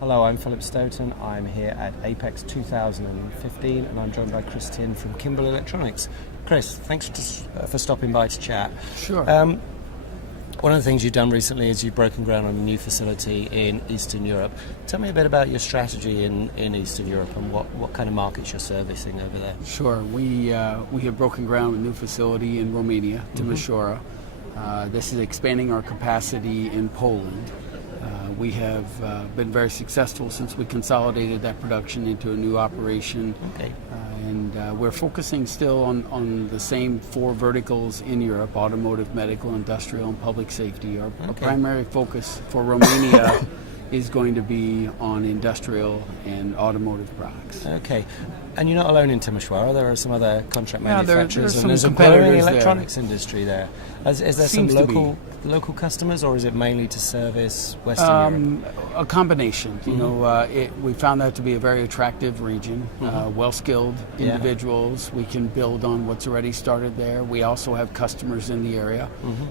Hello, I'm Philip Stoten. I'm here at Apex 2015 and I'm joined by Thyen from Kimball Electronics. Chris, thanks for stopping by to chat. Sure. One of the things you've done recently is you've broken ground on a new facility in Eastern Europe. Tell me a bit about your strategy in Eastern Europe and what kind of markets you're servicing over there. Sure. We have broken ground with a new facility in Romania, Timișoara. This is expanding our capacity in Poland. We have been very successful since we consolidated that production into a new operation. Okay. And we're focusing still on the same four verticals in Europe: automotive, medical, industrial, and public safety. Our primary focus for Romania is going to be on industrial and automotive products. Okay. And you're not alone in Timișoara. There are some other contract manufacturers, there's and there's a some growing competitors electronics industry there. Is there some Seems local customers, or is it mainly to service Western Europe? A combination. You know, we found that to be a very attractive region. Well-skilled individuals. We can build on what's already started there. We also have customers in the area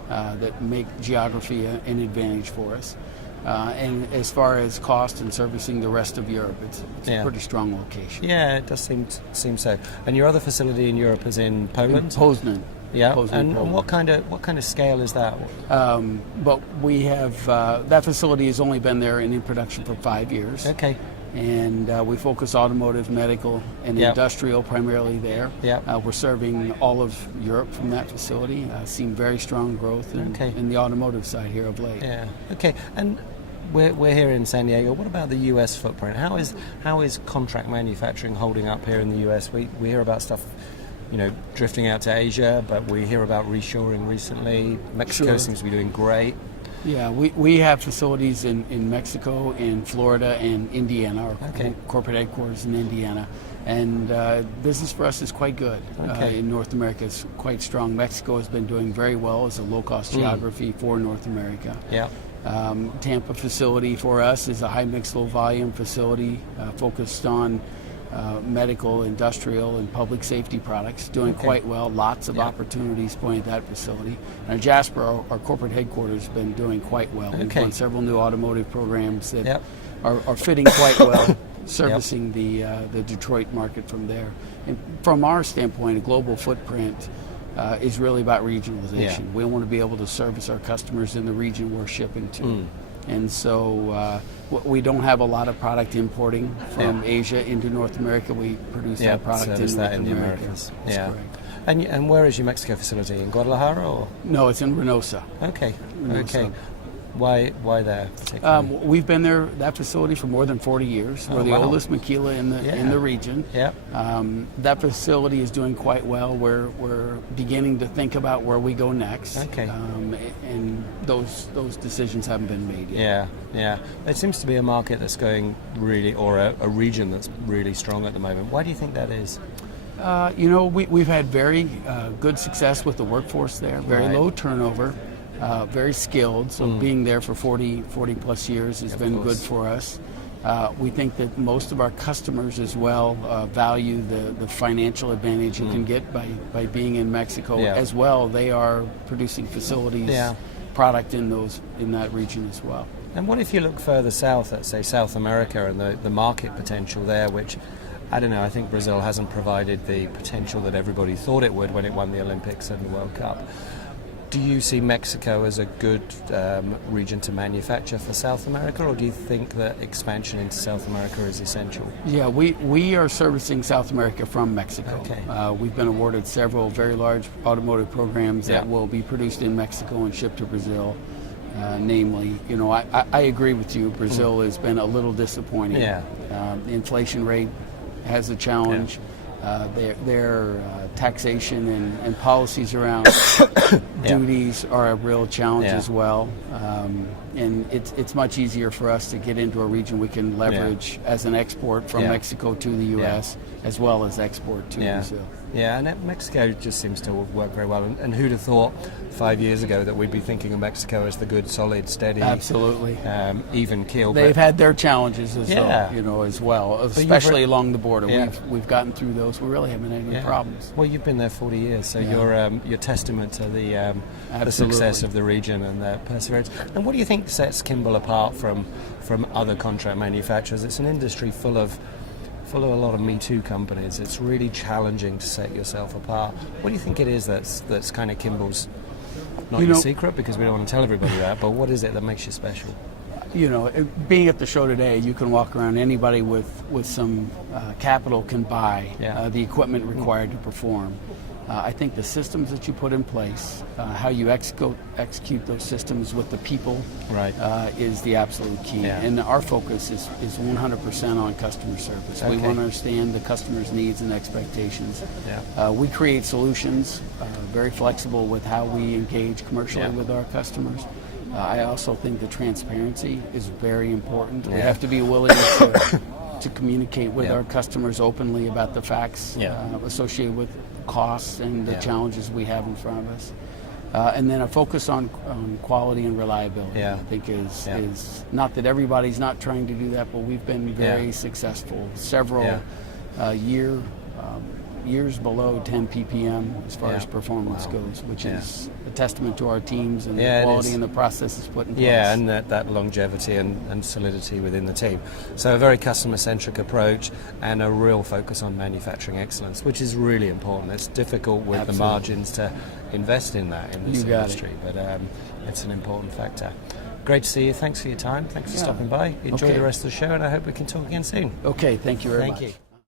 that make geography an advantage for us. And as far as cost and servicing the rest of Europe, it's a pretty strong location. Yeah, it does seem so. And your other facility in Europe is in Poland? In Poznan. Yeah, Poznan, and what kind of scale is that? But we have that facility has only been there and in production for 5 years. Okay. And we focus automotive, medical, and industrial primarily there. We're serving all of Europe from that facility. Seen very strong growth in the automotive side here of late. Yeah. Okay. And we're here in San Diego. What about the U.S. footprint? How is contract manufacturing holding up here in the U.S.? We hear about stuff, drifting out to Asia, but we hear about reshoring recently. Mexico seems to be doing great. Yeah, we have facilities in Mexico, in Florida, and Indiana. Our corporate headquarters in Indiana. And business for us is quite good. In North America, it's quite strong. Mexico has been doing very well as a low-cost geography for North America. Yeah. Tampa facility for us is a high-mix, low-volume facility focused on medical, industrial, and public safety products, doing quite well. Lots of opportunities pointed at that facility. And Jasper, our corporate headquarters, has been doing quite well. We've won several new automotive programs that are fitting quite well, servicing the Detroit market from there. And from our standpoint, a global footprint is really about regionalization. We want to be able to service our customers in the region we're shipping to. And so we don't have a lot of product importing from Asia into North America. We produce that product in the Americas. Yeah. And where is your Mexico facility? In Guadalajara? Or? No, it's in Reynosa. Okay. Reynosa. Okay. Why there? We've been there, that facility, for more than 40 years. We're the oldest maquila in the region. Yeah. That facility is doing quite well. We're beginning to think about where we go next. Okay. And those decisions haven't been made yet. Yeah. It seems to be a market that's going really, or a region that's really strong at the moment. Why do you think that is? We've had very good success with the workforce there. Very low turnover. Very skilled, so being there for 40 plus years has been good for us. We think that most of our customers as well value the financial advantage you can get by being in Mexico as well. They are producing facilities, product in that region as well. And what if you look further south, let's say South America, and the market potential there, which, I don't know, I think Brazil hasn't provided the potential that everybody thought it would when it won the Olympics and the World Cup. Do you see Mexico as a good region to manufacture for South America, or do you think that expansion into South America is essential? Yeah, we are servicing South America from Mexico. Okay. We've been awarded several very large automotive programs that will be produced in Mexico and shipped to Brazil. Namely, I agree with you. Brazil has been a little disappointing. Yeah. The inflation rate has a challenge. Their taxation and policies around duties are a real challenge as well. And it's much easier for us to get into a region we can leverage as an export from Mexico to the U.S. as well as export to Brazil. Yeah, and Mexico just seems to work very well. And who'd have thought 5 years ago that we'd be thinking of Mexico as the good, solid, steady, even keel? They've had their challenges as well, especially along the border. We've gotten through those. We really haven't had any problems. Well, you've been there 40 years, so you're testament to the the success of the region and their perseverance. And what do you think sets Kimball apart from other contract manufacturers? It's an industry full of a lot of Me Too companies. It's really challenging to set yourself apart. What do you think it is that's kind of Kimball's, not your secret because we don't want to tell everybody that, but what is it that makes you special? You know, being at the show today, you can walk around. Anybody with some capital can buy the equipment required to perform. I think the systems that you put in place, how you execute those systems with the people, is the absolute key. Yeah. And our focus is 100% on customer service. Okay. We want to understand the customer's needs and expectations. Yeah. We create solutions, very flexible with how we engage commercially with our customers. I also think the transparency is very important. Yeah. We have to be willing to communicate with our customers openly about the facts associated with costs and the challenges we have in front of us. And then a focus on quality and reliability, I think is not that everybody's not trying to do that, but we've been very successful. Several years below 10 ppm as far as performance goes, which is a testament to our teams and the quality and the processes put in place. Yeah, and that longevity and solidity within the team. So a very customer-centric approach and a real focus on manufacturing excellence, which is really important. It's difficult with the margins to invest in that in this industry, but it's an important factor. Great to see you. Thanks for your time. Thanks for stopping by. Enjoy the rest of the show, and I hope we can talk again soon. Okay, thank you very much. Thank you.